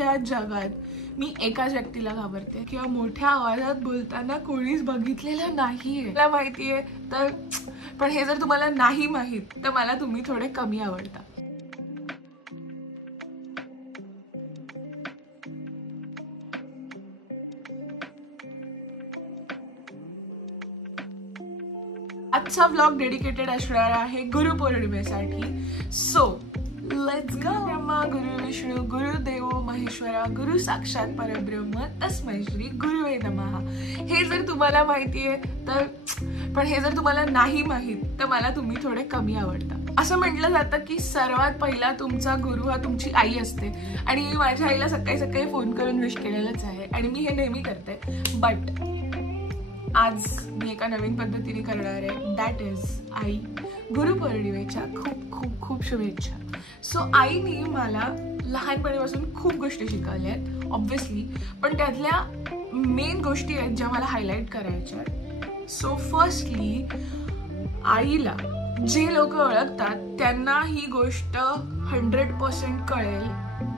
अख्ख्या जगात मी एकाच व्यक्तीला घाबरते किंवा मोठ्या आवाजात बोलताना कोणीच बघितलेलं नाहीये. मला माहितीये तर, पण हे जर तुम्हाला नाही माहित तर मला तुम्ही थोडे कमी आवडता. आजचा व्लॉग डेडिकेटेड असणार आहे गुरुपौर्णिमेसाठी. So let's go. ब्रह्मा गुरु विष्णू गुरुदेव महेश्वरा गुरु साक्षात परब्रह्म तस्मै श्री गुरुवे नमः. हे जर तुम्हाला माहितीये तर, पण हे जर तुम्हाला नाही माहित तर मला तुम्ही थोडे कमी आवडता. असं म्हटलं जातं की सर्वात पहिला तुमचा गुरु हा तुमची आई असते आणि मी माझ्या आईला सकाळी सकाळी फोन करून विश केलेलंच आहे आणि मी हे नेहमी करते. बट आज मी एका नवीन पद्धतीने करणार आहे. That is I. गुरुपौर्णिमेच्या खूप खूप खूप शुभेच्छा. सो आईने मला लहानपणीपासून खूप गोष्टी शिकवल्या आहेत ऑब्व्हियसली, पण त्यातल्या मेन गोष्टी आहेत ज्या मला हायलाईट करायच्या आहेत. सो फर्स्टली, आईला जे लोक ओळखतात त्यांना ही गोष्ट 100% कळेल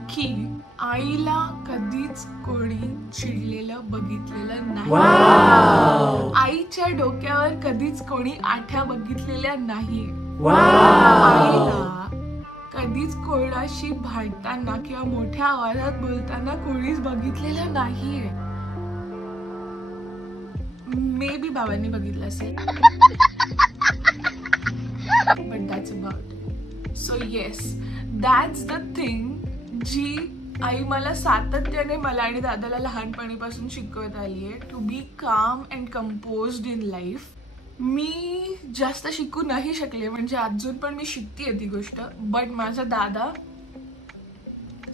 की आईला कधीच कोणी चिडलेलं बघितलेलं नाही. आईच्या डोक्यावर कधीच कोणी आठ्या बघितलेल्या नाहीये. आईला कधीच कोणाशी भांडताना किंवा मोठ्या आवाजात बोलताना कोणीच बघितलेलं नाहीये. मे बी बाबांनी बघितलं असेल, but that's about it. So yes, that's the thing जी आई मला सातत्याने मला आणि दादाला लहानपणीपासून शिकवत आली आहे. टू बी काम अँड कंपोज्ड इन लाईफ. मी जास्त शिकू नाही शकले, म्हणजे अजून पण मी शिकतेय ती गोष्ट, बट माझा दादा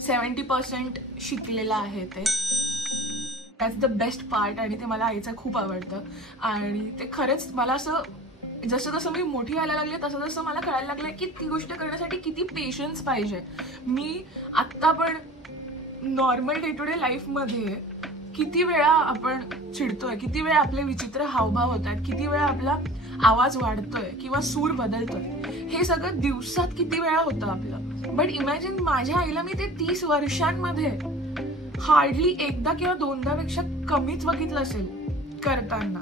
70% शिकलेला आहे. ते दॅट्स द बेस्ट पार्ट आणि ते मला आईचं खूप आवडतं. आणि ते खरंच मला असं जसं जसं मी मोठी व्हायला लागले तसं तसं मला कळायला लागलं की ती गोष्ट करण्यासाठी किती पेशन्स पाहिजे. मी आत्ता पण नॉर्मल डे टू डे लाईफमध्ये किती वेळा आपण चिडतोय, किती वेळा आपले विचित्र हावभाव होतात, किती वेळा आपला आवाज वाढतोय किंवा सूर बदलतोय, हे सगळं दिवसात किती वेळा होतं आपलं. बट इमॅजिन माझ्या आईला मी ते 30 वर्षांमध्ये हार्डली एकदा किंवा दोनदापेक्षा कमीच बघितलं असेल करताना,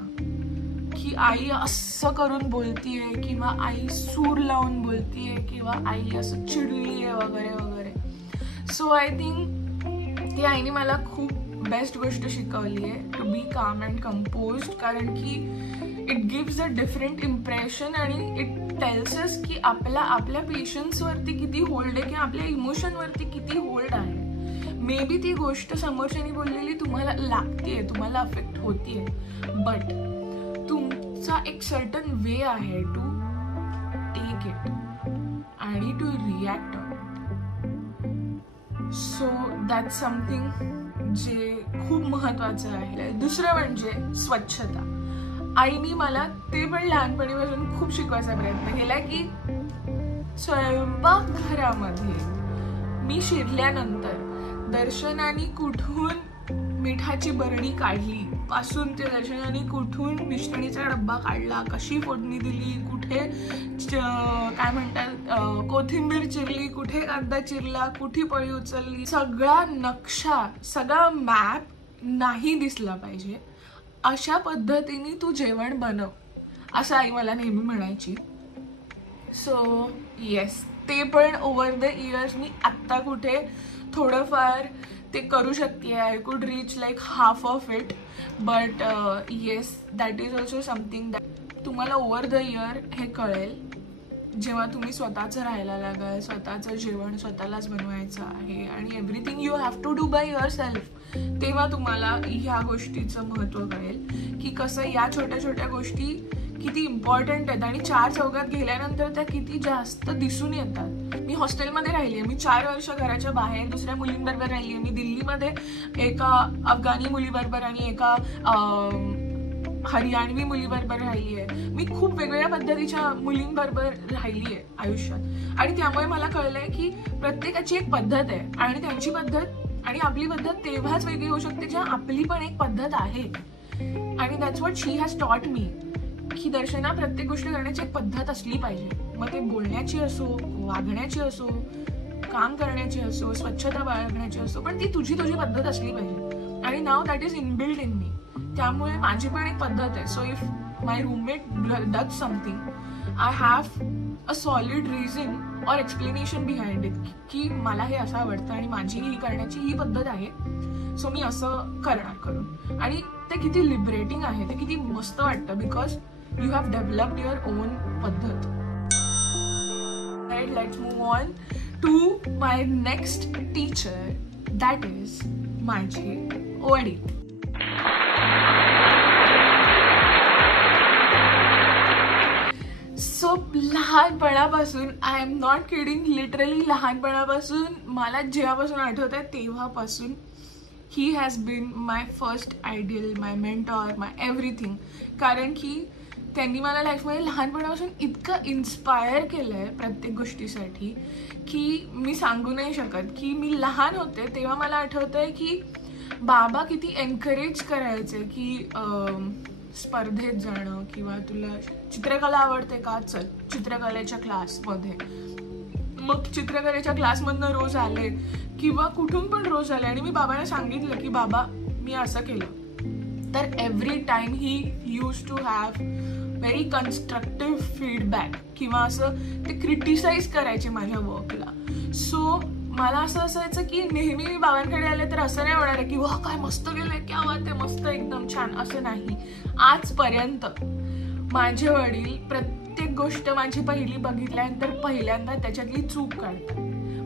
की आई असं करून बोलतीये किंवा आई सूर लावून बोलतीये किंवा आई असं चिडलीये वगैरे वगैरे. सो आय थिंक ती आईने मला खूप बेस्ट गोष्ट शिकवली आहे, टू बी काम अँड कंपोज्ड. कारण की it gives a different impression आणि इट टेल्स अस की आपल्या पेशन्सवरती किती होल्ड आहे किंवा आपल्या इमोशनवरती किती होल्ड आहे. मे बी ती गोष्ट समोरच्यानी बोललेली तुम्हाला लागतेय, तुम्हाला अफेक्ट होतीये, बट तुमचा एक सर्टन वे आहे टू टेक इट आणि to react on it. So that's something जे खूप महत्वाचं आहे. दुसरं म्हणजे स्वच्छता. आईनी मला ते पण लहानपणीपासून खूप शिकवायचा प्रयत्न केला की स्वयंपाकघरामध्ये मी शिरल्यानंतर दर्शनाने कुठून मिठाची बरणी काढली पासून ते दर्शनाने कुठून मिष्टाणीचा डब्बा काढला, कशी फोडणी दिली, कुठे काय म्हणतात कोथिंबीर चिरली, कुठे कांदा चिरला, कुठे पळी उचलली, सगळा नक्षा, सगळा मॅप नाही दिसला पाहिजे अशा पद्धतीने तू जेवण बनव, असं आई मला नेहमी म्हणायची. सो येस, ते पण ओव्हर द इयर्स मी आत्ता कुठे थोडंफार ते करू शकते. I could reach like half of it, but yes that is also something that तुम्हाला ओव्हर द इयर हे कळेल जेव्हा तुम्ही स्वतःचं राहायला लागाल, स्वतःचं जेवण स्वतःलाच बनवायचं आहे आणि everything you have to do by your self, तेव्हा तुम्हाला ह्या गोष्टीचं महत्त्व कळेल की कसं या छोट्या छोट्या गोष्टी किती इम्पॉर्टंट आहेत आणि चार चौघात गेल्यानंतर त्या किती जास्त दिसून येतात. मी हॉस्टेलमध्ये राहिली आहे, मी 4 वर्ष घराच्या बाहेर दुसऱ्या मुलींबरोबर राहिली आहे. मी दिल्लीमध्ये एका अफगाणी मुलीबरोबर आणि एका हरियाणवी मुलीबरोबर राहिली आहे. मी खूप वेगवेगळ्या पद्धतीच्या मुलींबरोबर राहिली आहे आयुष्यात आणि त्यामुळे मला कळलंय की प्रत्येकाची एक पद्धत आहे आणि त्यांची पद्धत आणि आपली पद्धत तेव्हाच वेगळी होऊ शकते जेव्हा आपली पण एक पद्धत आहे. आणि that's what she has taught me की दर्शना प्रत्येक गोष्ट करण्याची एक पद्धत असली पाहिजे, मग ते बोलण्याची असो, वागण्याची असो, काम करण्याची असो, स्वच्छता बाळगण्याची असो, पण ती तुझी पद्धत असली पाहिजे. आणि now that is inbuilt in मी. त्यामुळे माझी पण एक पद्धत आहे. So if my roommate does something, I have a solid reason और एक्सप्लेनेशन बिहाइंड इट की मला हे असं आवडतं आणि माझी ही करण्याची ही पद्धत आहे, सो मी असं करणार करून. आणि ते किती लिबरेटिंग आहे, ते किती मस्त वाटतं, because you have developed your on पद्धत. Let's move on to my next teacher, that is माझे वडील. सो लहानपणापासून, I am not kidding, literally लहानपणापासून मला जेव्हापासून आठवत आहे तेव्हापासून he has been my first ideal, my mentor, my everything. कारण की त्यांनी मला लाईफमध्ये लहानपणापासून इतकं इन्स्पायर केलं आहे प्रत्येक गोष्टीसाठी की मी सांगू नाही शकत. की मी लहान होते तेव्हा मला आठवतं आहे की बाबा किती एनकरेज करायचे की स्पर्धेत जाणं, किंवा तुला चित्रकला आवडते का, चल चित्रकलेच्या क्लासमध्ये. मग चित्रकलेच्या क्लासमधनं रोज आले किंवा कुठून पण रोज आले आणि मी बाबांना सांगितलं की बाबा मी असं केलं. तर every time he use to have very constructive feedback, किंवा असं ते क्रिटिसाइज करायचे माझ्या वर्कला. सो मला असं असायचं की नेहमी मी बाबांकडे आले तर असं नाही होणार आहे की वा काय मस्त गेलंय, क्या बात आहे, मस्त एकदम छान, असं नाही. आजपर्यंत माझे वडील प्रत्येक गोष्ट माझी पहिली बघितल्यानंतर पहिल्यांदा त्याच्यातली चूक काढतात.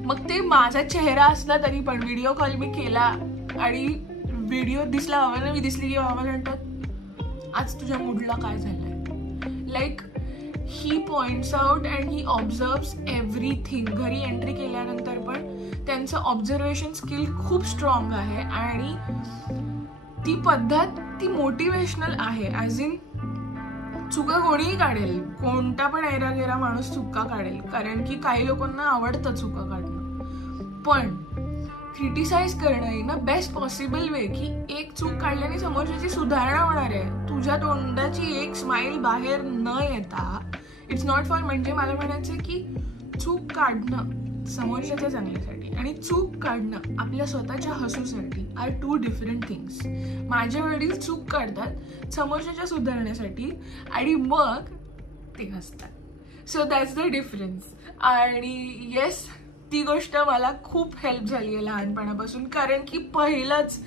मग ते माझा चेहरा असला तरी पण व्हिडिओ कॉल मी केला आणि व्हिडिओ दिसला बाबांना, मी दिसली की बाबा म्हणतात आज तुझ्या मूडला काय झालंय. Like he points out and he observes everything. घरी एंट्री केल्यानंतर पण त्यांचं ऑब्झर्वेशन स्किल खूप स्ट्रॉंग आहे आणि ती पद्धत ती मोटिवेशनल आहे. ॲज इन चुका कोणीही काढेल, कोणता पण ऐरागेरा माणूस चुका काढेल, कारण की काही लोकांना आवडतं चुका काढणं. पण क्रिटिसाइज करणं in a best possible way, की एक चूक काढल्याने समोरच्याची सुधारणा होणार आहे. तुझ्या तोंडाची एक स्माइल बाहेर न येता, इट्स नॉट फॉर, म्हणजे मला म्हणायचं की चूक काढणं समोरच्याच्या चांगल्यासाठी आणि चूक काढणं आपल्या स्वतःच्या हसूसाठी आर टू डिफरंट थिंग्स. माझे वडील चूक काढतात समोरच्याच्या सुधारण्यासाठी आणि मग ते हसतात. So that's the difference. आणि येस, ती गोष्ट मला खूप हेल्प झाली आहे लहानपणापासून, कारण की पहिलंच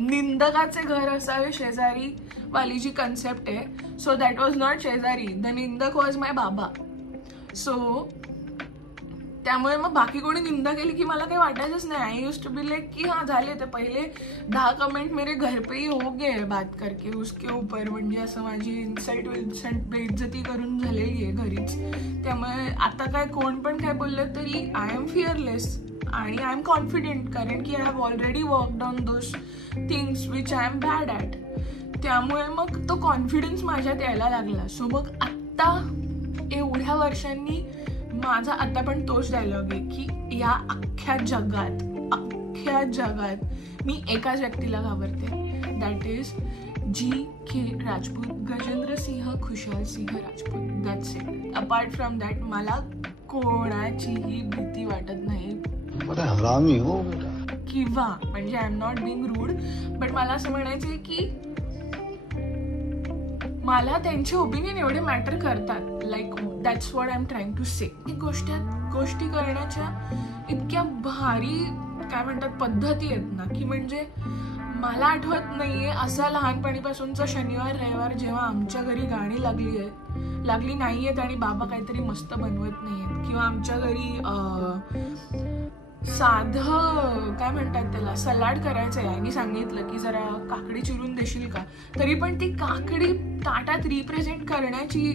निंदकाचे घर असावे शेजारी वाली जी कन्सेप्ट आहे, सो दॅट वॉज नॉट शेजारी, द निंदक वॉज माय बाबा. सो त्यामुळे मग बाकी कोणी निंदा केली की मला काही वाटायचंच नाही. I used to be like की हाँ झाले ते पहिले 10 कमेंट मेरे घर पे ही हो गए बात करके उसके ऊपर, म्हणजे असं माझी इन्सल्ट बेइज्जती करून झालेली आहे घरीच. त्यामुळे आता काय कोण पण काय बोललं तरी आय एम फिअरलेस आणि आय एम कॉन्फिडेंट, कारण की I have already worked on those things which I am bad at. त्यामुळे मग तो कॉन्फिडन्स माझ्यात यायला लागला. सो मग आत्ता एवढ्या वर्षांनी माझा आता पण तोच डायलॉग आहे की या अख्ख्या जगात मी एकाच व्यक्तीला घाबरते, that is G.K. Rajput, Gajendra Singh Khushal Singh Rajput. That's it. Apart from that मला कोणाचीही भीती वाटत नाही. हरामी हो बेटा. किंवा म्हणजे I am not being rude, but मला असं म्हणायचंय की मला त्यांचे ओपिनियन एवढे मॅटर करतात. Like that's what I am trying to say. गोष्टी करण्याच्या इतक्या भारी काय म्हणतात पद्धती आहेत ना, की म्हणजे मला आठवत नाहीये असा लहानपणीपासूनचा शनिवार रविवार जेव्हा आमच्या घरी गाणी लागली नाहीयेत आणि बाबा काहीतरी मस्त बनवत नाहीयेत, किंवा आमच्या घरी साधं काय म्हणतात त्याला सलाड करायचं आहे आणि सांगितलं की जरा काकडी चिरून देशील का, तरी पण ती काकडी ताटात रिप्रेझेंट करण्याची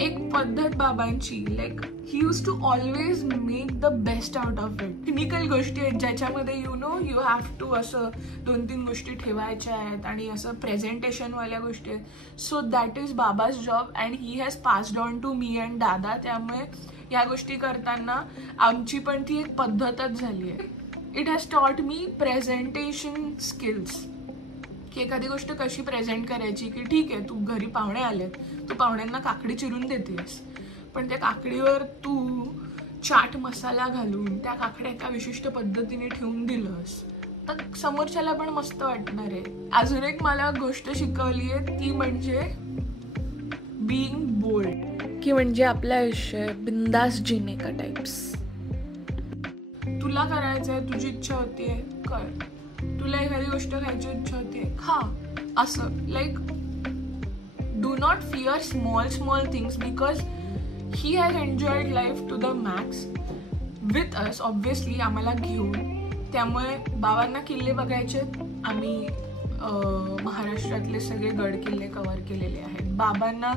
एक पद्धत बाबांची. Like he use to always make the best out of it. Technical गोष्टी आहेत ज्याच्यामध्ये यू हॅव टू असं 2-3 गोष्टी ठेवायच्या आहेत आणि असं प्रेझेंटेशनवाल्या गोष्टी आहेत. सो दॅट इज बाबाज job and he has passed on to me and दादा. त्यामुळे या गोष्टी करताना आमची पण ती एक पद्धतच झाली आहे. It has taught me presentation skills, की एखादी गोष्ट कशी प्रेझेंट करायची. की ठीक आहे, तू घरी पाहुणे आलेत, तू पाहुण्यांना काकडी चिरून देतेस, पण त्या काकडीवर तू चाट मसाला घालून त्या काकड्या एका विशिष्ट पद्धतीने ठेवून दिलंस तर समोरच्याला पण मस्त वाटणार आहे. अजून एक मला गोष्ट शिकवली आहे ती म्हणजे बीइंग बोल्ड, की म्हणजे आपलं आयुष्य बिंदास जीने का टाइप्स. तुला करायचंय, तुझी इच्छा होतीये कर, तुला एखादी गोष्ट खायची इच्छा होतीये खा. असं like do not fear small things because he has enjoyed life to the max with us obviously आम्हाला घेऊन. त्यामुळे बाबांना किल्ले बघायचे, आम्ही महाराष्ट्रातले सगळे गड किल्ले कव्हर केलेले आहेत. बाबांना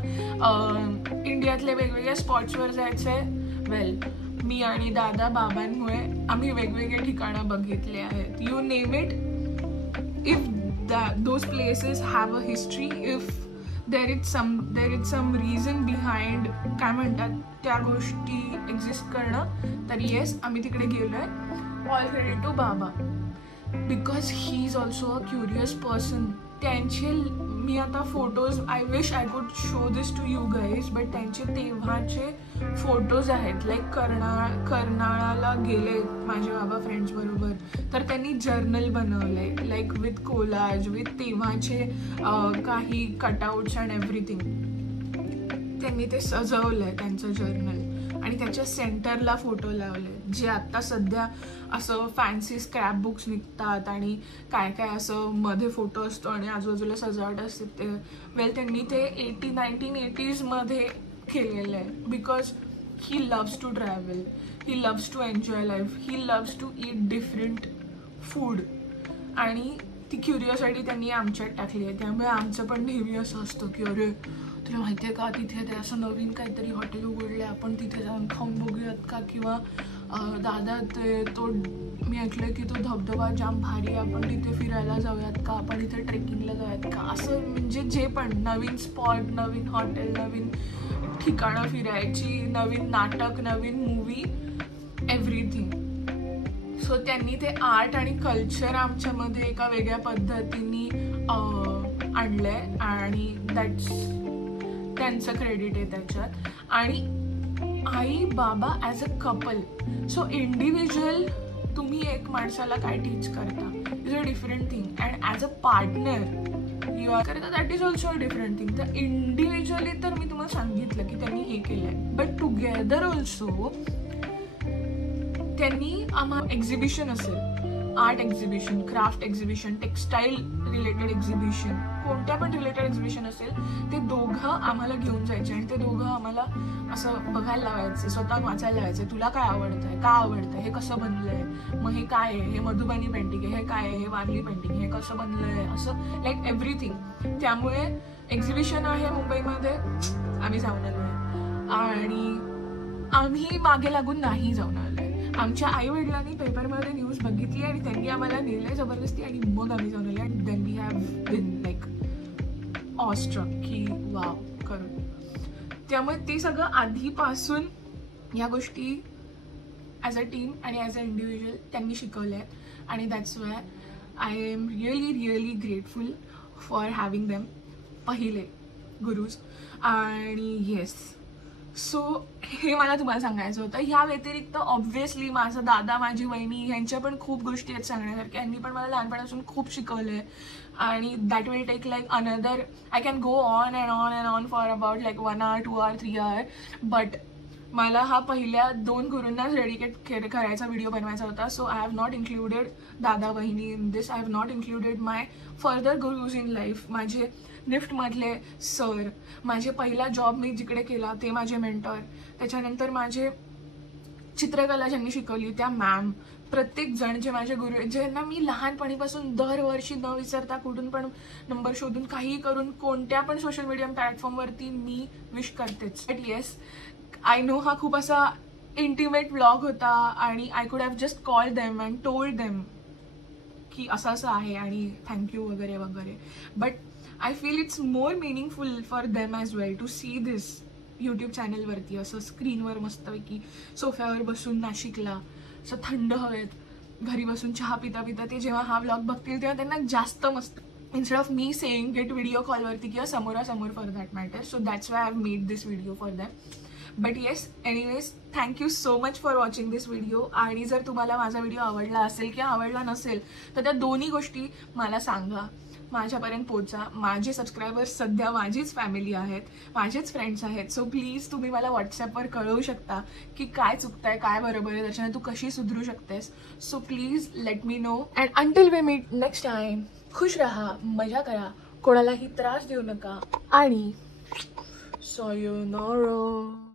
इंडियातले वेगवेगळ्या स्पॉट्सवर जायचं आहे. वेल मी आणि दादा बाबांमुळे आम्ही वेगवेगळे ठिकाणं बघितले आहेत. You name it. If those places have a history, if there is some reason behind काय म्हणतात त्या गोष्टी एक्झिस्ट करणं, तर येस आम्ही तिकडे गेलो आहे. ऑल क्रेडिट टू बाबा because he is also a curious person. त्यांचे मी आता photos, I wish I could show this to you guys, but त्यांचे तेव्हाचे फोटोज आहेत. लाईक कर्नाळाला गेले माझे बाबा फ्रेंड्स बरोबर, तर त्यांनी जर्नल बनवलंय लाईक विथ कोलाज, विथ तेव्हाचे काही कटआउट्स अँड एव्हरीथिंग. त्यांनी ते सजवलंय त्यांचं जर्नल आणि त्याच्या सेंटरला फोटो लावले, जे आता सध्या असं फॅन्सी स्क्रॅप बुक्स निघतात आणि काय काय असं मध्ये फोटो असतो आणि आजूबाजूला सजावट असते ते. वेल त्यांनी ते 1980s मध्ये केलेलं आहे because he loves to travel, he loves to enjoy life, he loves to eat different food आणि ती क्युरिओसिटी त्यांनी आमच्यात टाकली आहे. त्यामुळे आमचं पण नेहमी असं असतं की अरे तुला माहिती आहे का तिथे ते असं नवीन काहीतरी हॉटेल उघडले, आपण तिथे जाऊन खाऊन बघूयात का, किंवा दादा ते तो मी ऐकलं की तो धबधबा जाम भारी, आपण तिथे फिरायला जाऊयात का, आपण इथे ट्रेकिंगला जाऊयात का. असं म्हणजे जे पण नवीन स्पॉट, नवीन हॉटेल, नवीन ठिकाणं फिरायची, नवीन नाटक, नवीन मूवी, एव्हरीथिंग. सो त्यांनी ते आर्ट आणि कल्चर आमच्यामध्ये एका वेगळ्या पद्धतीने आणलंय आणि दॅट्स त्यांचं क्रेडिट आहे त्याच्यात. आणि आई बाबा as a couple, so individual तुम्ही एक माणसाला काय टीच करता is a different thing, and as a partner you are करता that is also a different thing. तर इंडिव्हिज्युअली तर मी तुम्हाला सांगितलं की त्यांनी हे केलं आहे, बट टुगेदर ऑल्सो त्यांनी आम्हाला एक्झिबिशन असेल, art exhibition, craft exhibition, textile related exhibition, कोणत्या पण रिलेटेड एक्झिबिशन असेल, ते दोघं आम्हाला घेऊन जायचे आणि ते दोघं आम्हाला असं बघायला लावायचे, स्वतः वाचायला लावायचे. तुला काय आवडतंय, का आवडतंय, हे कसं बनलंय, मग हे काय आहे, हे मधुबनी पेंटिंग आहे, हे काय आहे, हे वारली पेंटिंग, हे कसं बनलंय, असं लाईक एव्हरीथिंग. त्यामुळे एक्झिबिशन आहे मुंबईमध्ये, आम्ही जाऊन आलो आहे आणि आम्ही मागे लागून नाही जाऊन आलो आहे. आमच्या आई वडिलांनी पेपरमध्ये न्यूज बघितली आणि त्यांनी आम्हाला नेलंय जबरदस्ती आणि मग आम्ही जाऊन आलो. And then we have been like awestruck की वाव करून. त्यामुळे ते सगळं आधीपासून या गोष्टी ॲज अ टीम आणि ॲज अ इंडिव्हिज्युअल त्यांनी शिकवल्या आहेत आणि that's why I am really grateful for having them, पहिले गुरुज. आणि येस, सो हे मला तुम्हाला सांगायचं होतं. ह्या व्यतिरिक्त ऑब्व्हियसली माझा दादा, माझी वहिनी ह्यांच्या पण खूप गोष्टी आहेत सांगण्यासारख्या. यांनी पण मला लहानपणापासून खूप शिकवलं आहे आणि that will take like another, I can go on and on for about like 1 hour, 2 hour, 3 hour. But मला हा पहिल्या 2 गुरूंनाच डेडिकेट करायचा व्हिडिओ बनवायचा होता. So I have not included दादा वहिनी in this. I have not included my further gurus in life. माझे निफ्टमधले सर, माझे पहिला जॉब मी जिकडे केला ते माझे मेंटर, त्याच्यानंतर माझे चित्रकला ज्यांनी शिकवली त्या मॅम, प्रत्येक जण जे माझे गुरु आहेत, ज्यांना मी लहानपणीपासून दरवर्षी न विसरता कुठून पण नंबर शोधून काही करून कोणत्या पण सोशल मीडिया प्लॅटफॉर्मवरती मी विश करतेच. बट येस, आय नो हा खूप असा इंटिमेट व्लॉग होता आणि I could have just called them and told them की असं असं आहे आणि थँक्यू वगैरे वगैरे. But I feel it's more meaningful for them as well to see this YouTube चॅनलवरती, असं स्क्रीनवर मस्तपैकी सोफ्यावर बसून नाशिकला असं थंड हवेत घरी बसून चहा पिता पिता ते जेव्हा हा व्लॉग बघतील तेव्हा त्यांना जास्त मस्त, instead of me saying it video कॉलवरती किंवा समोरासमोर for that matter. So that's why I have made this video for them. But yes, anyways, thank you so much for watching this video. आणि जर तुम्हाला माझा व्हिडिओ आवडला असेल किंवा आवडला नसेल तर त्या दोन्ही गोष्टी मला सांगा, माझ्यापर्यंत पोहोचा. माझे सबस्क्रायबर्स सध्या माझीच फॅमिली आहेत, माझेच फ्रेंड्स आहेत. सो प्लीज तुम्ही मला व्हॉट्सॲपवर कळवू शकता की काय चुकतंय, काय बरोबर आहे, त्याच्याने तू कशी सुधरू शकतेस. So please let me know. And until we meet next time, खुश राहा, मजा करा, कोणालाही त्रास देऊ नका आणि sayonara.